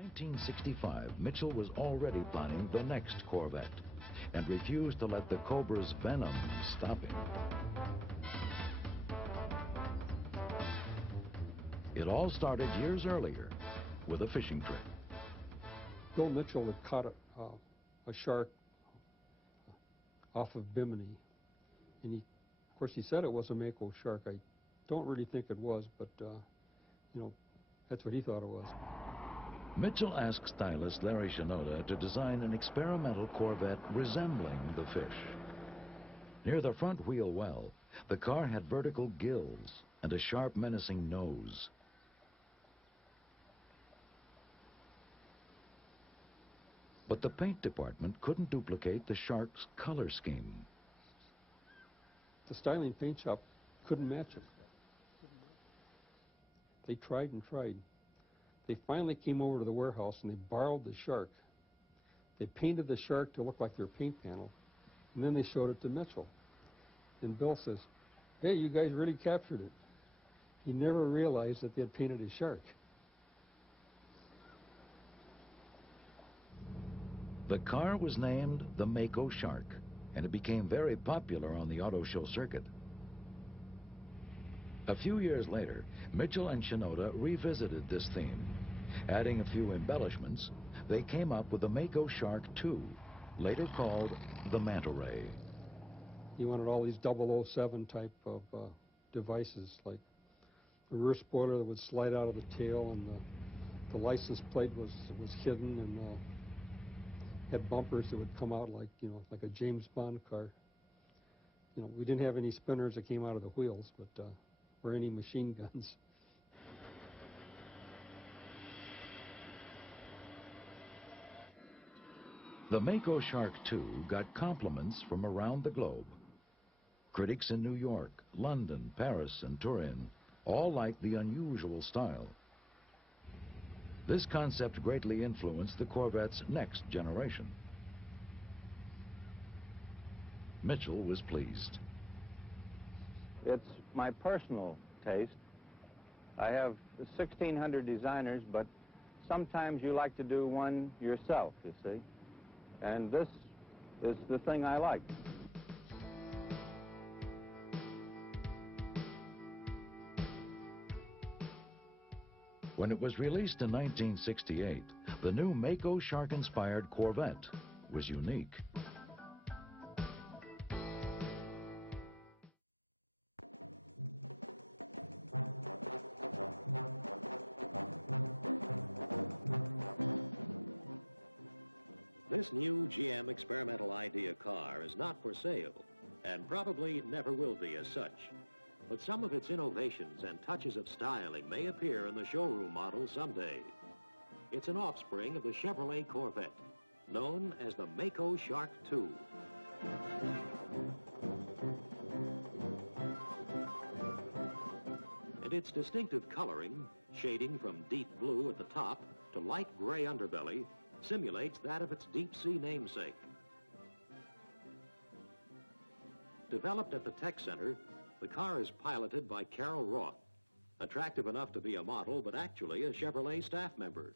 1965, Mitchell was already planning the next Corvette and refused to let the Cobra's venom stop him. It all started years earlier with a fishing trip. Bill Mitchell had caught a shark off of Bimini, and of course he said it was a Mako Shark. I don't really think it was, but you know, that's what he thought it was. Mitchell asked stylist Larry Shinoda to design an experimental Corvette resembling the fish. Near the front wheel well, the car had vertical gills and a sharp, menacing nose. But the paint department couldn't duplicate the shark's color scheme. The styling paint shop couldn't match it. They tried and tried. They finally came over to the warehouse and they borrowed the shark. They painted the shark to look like their paint panel, and then they showed it to Mitchell. And Bill says, "Hey, you guys really captured it." He never realized that they had painted a shark. The car was named the Mako Shark, and it became very popular on the auto show circuit. A few years later, Mitchell and Shinoda revisited this theme. Adding a few embellishments, they came up with the Mako Shark 2, later called the Manta Ray. He wanted all these 007 type of devices, like the rear spoiler that would slide out of the tail, and the license plate was hidden, and had bumpers that would come out like, you know, like a James Bond car. You know, we didn't have any spinners that came out of the wheels, but or any machine guns. The Mako Shark 2 got compliments from around the globe. Critics in New York, London, Paris, and Turin all liked the unusual style. This concept greatly influenced the Corvette's next generation. Mitchell was pleased. It's my personal taste. I have 1,600 designers, but sometimes you like to do one yourself, you see. And this is the thing I like. When it was released in 1968, the new Mako Shark-inspired Corvette was unique. This new GM experimental idea car is not for sale, and probably never will be as such. But some of its innovations and touches of styling may appear in the showroom model someday. It's an offspring of the Chevrolet Corvette, known as the Mako Shark 2. And its distinctive coloring, shading from deep blue at the top to light gray underbelly, simulates that of its deep-sea namesake. Developed at the Tech Center, the car is piloted by Carol Roth, attractive enough to be a model, but actually a Chevrolet staff member.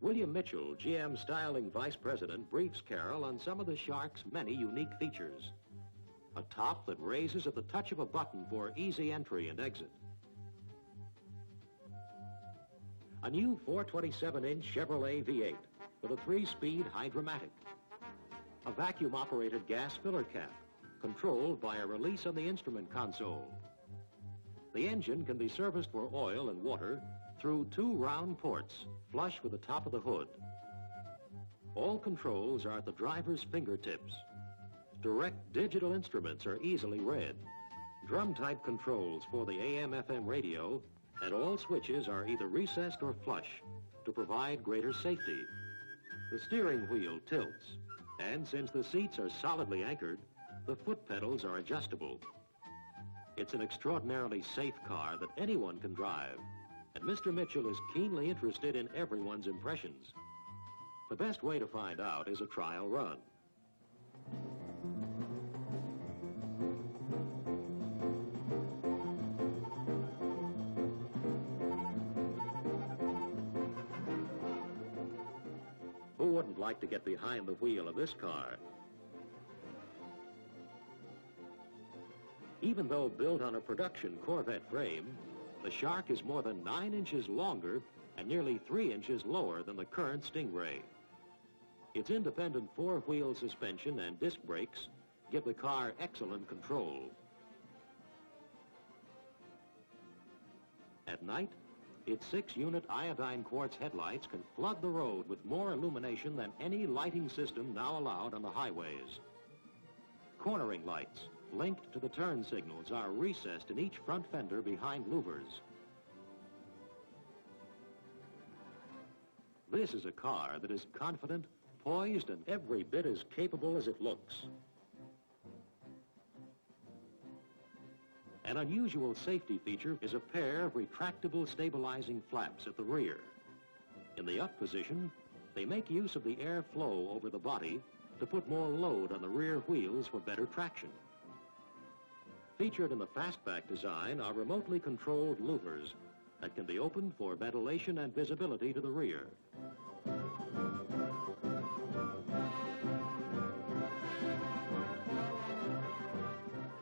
William Mitchell, GM Styling Vice President, briefs Carol on some of the Shark's many unique features. A top that raises at the touch of a button for easy entry and exit. A new 427-inch Chevrolet V8 with a 3-speed Hydromatic. A vacuum-operated gas filler cap, controlled by a release on the instrument console. The engine can be serviced for oil and water through 2 round ports, flush with the top of the hood. All controls are at the driver's fingertips. Direct digital instruments are easily read. Drum-type controls for the AM/FM radio, and all switches are either recessed or flush to provide greater safety. The steering wheel tilts, and since the seats are solidly anchored, the foot pedals are adjustable. It's an extraordinarily safe car that anyone can drive, and Mr. Mitchell is keenly interested in everyone's impressions. The best way to find out is a trial run. Who wouldn't like to get behind the wheel of this car? Even though built on a production Corvette frame, the Shark is more than 9 inches longer and nearly 3 inches lower than the current Stingray. Its independent four-wheel suspension and disc brakes give the car excellent control. At night, its 6-unit iodine quartz headlights can flood the road with more illumination than any lighting system now allowed on the highways. Cornering lights linked to the turn signals are recessed in each front fender behind louvers. This is a car that is confident, poised, and every bit as capable as it looks. An unusual safety feature is a pair of retractable stabilizing flaps at the rear. In the up position, they make use of the air flow over the body to put more load on the rear wheels for better traction. Featured in the fastback design are remotely controlled louvers that can be opened for ventilation and visibility to the rear.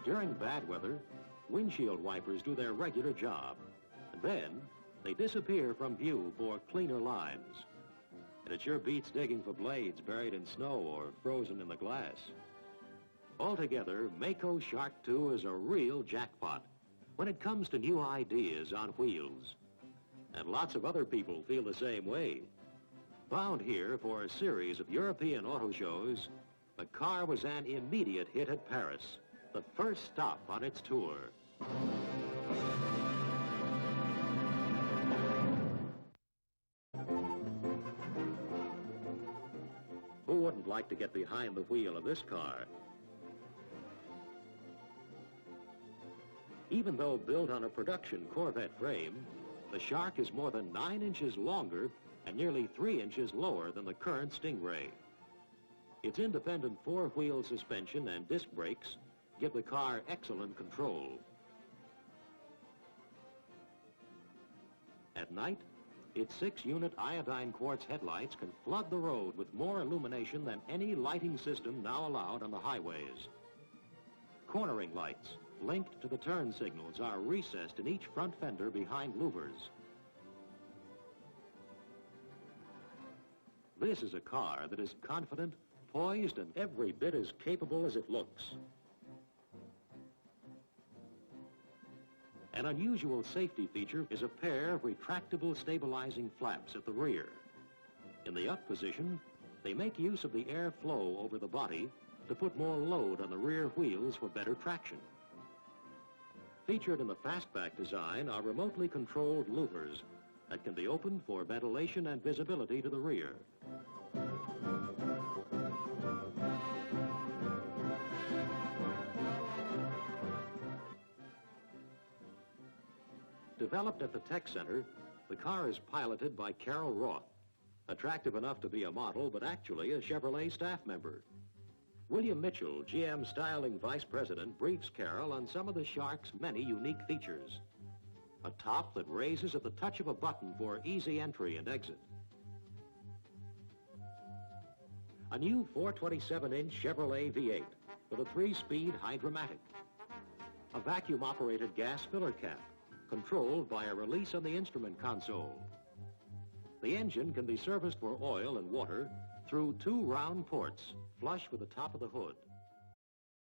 During bad weather, windshield wipers do their regular job, and then they disappear from view for cleaner lines. And it sure beats digging for blades buried in snow or frozen in the glass. Altogether, Mako Shark 2 is a real jackpot when it comes to new ideas on wheels. And lots of other people feel the same way. Bound here for a series of European auto shows, the car was an immediate hit at Paris, the first stop on its tour. Who wouldn't like to get behind the wheel of this car? Even though built on a production Corvette frame, the Shark is more than 9 inches longer and nearly 3 inches lower than the current Stingray. Its independent four-wheel suspension and disc brakes give the car excellent control. At night, its 6-unit iodine quartz headlights can flood the road with more illumination than any lighting system now allowed on the highways. Cornering lights linked to the turn signals are recessed in each front fender behind louvers. This is a car that is confident, poised, and every bit as capable as it looks. An unusual safety feature is a pair of retractable stabilizing flaps at the rear. In the up position, they make use of the air flow over the body to put more load on the rear wheels for better traction. Featured in the fastback design are remotely controlled louvers that can be opened for ventilation and visibility to the rear. Developed at the Tech Center, the car is piloted by Carol Roth, attractive enough to be a model, but actually a Chevrolet staff member. William Mitchell, GM Styling Vice President, briefs Carol on some of the Shark's many unique features. A top that raises at the touch of a button for easy entry and exit. A new 427-inch Chevrolet V8 with a 3-speed Hydromatic. A vacuum-operated gas filler cap, controlled by a release on the instrument console. The engine can be serviced for oil and water through 2 round ports flush with the top of the hood.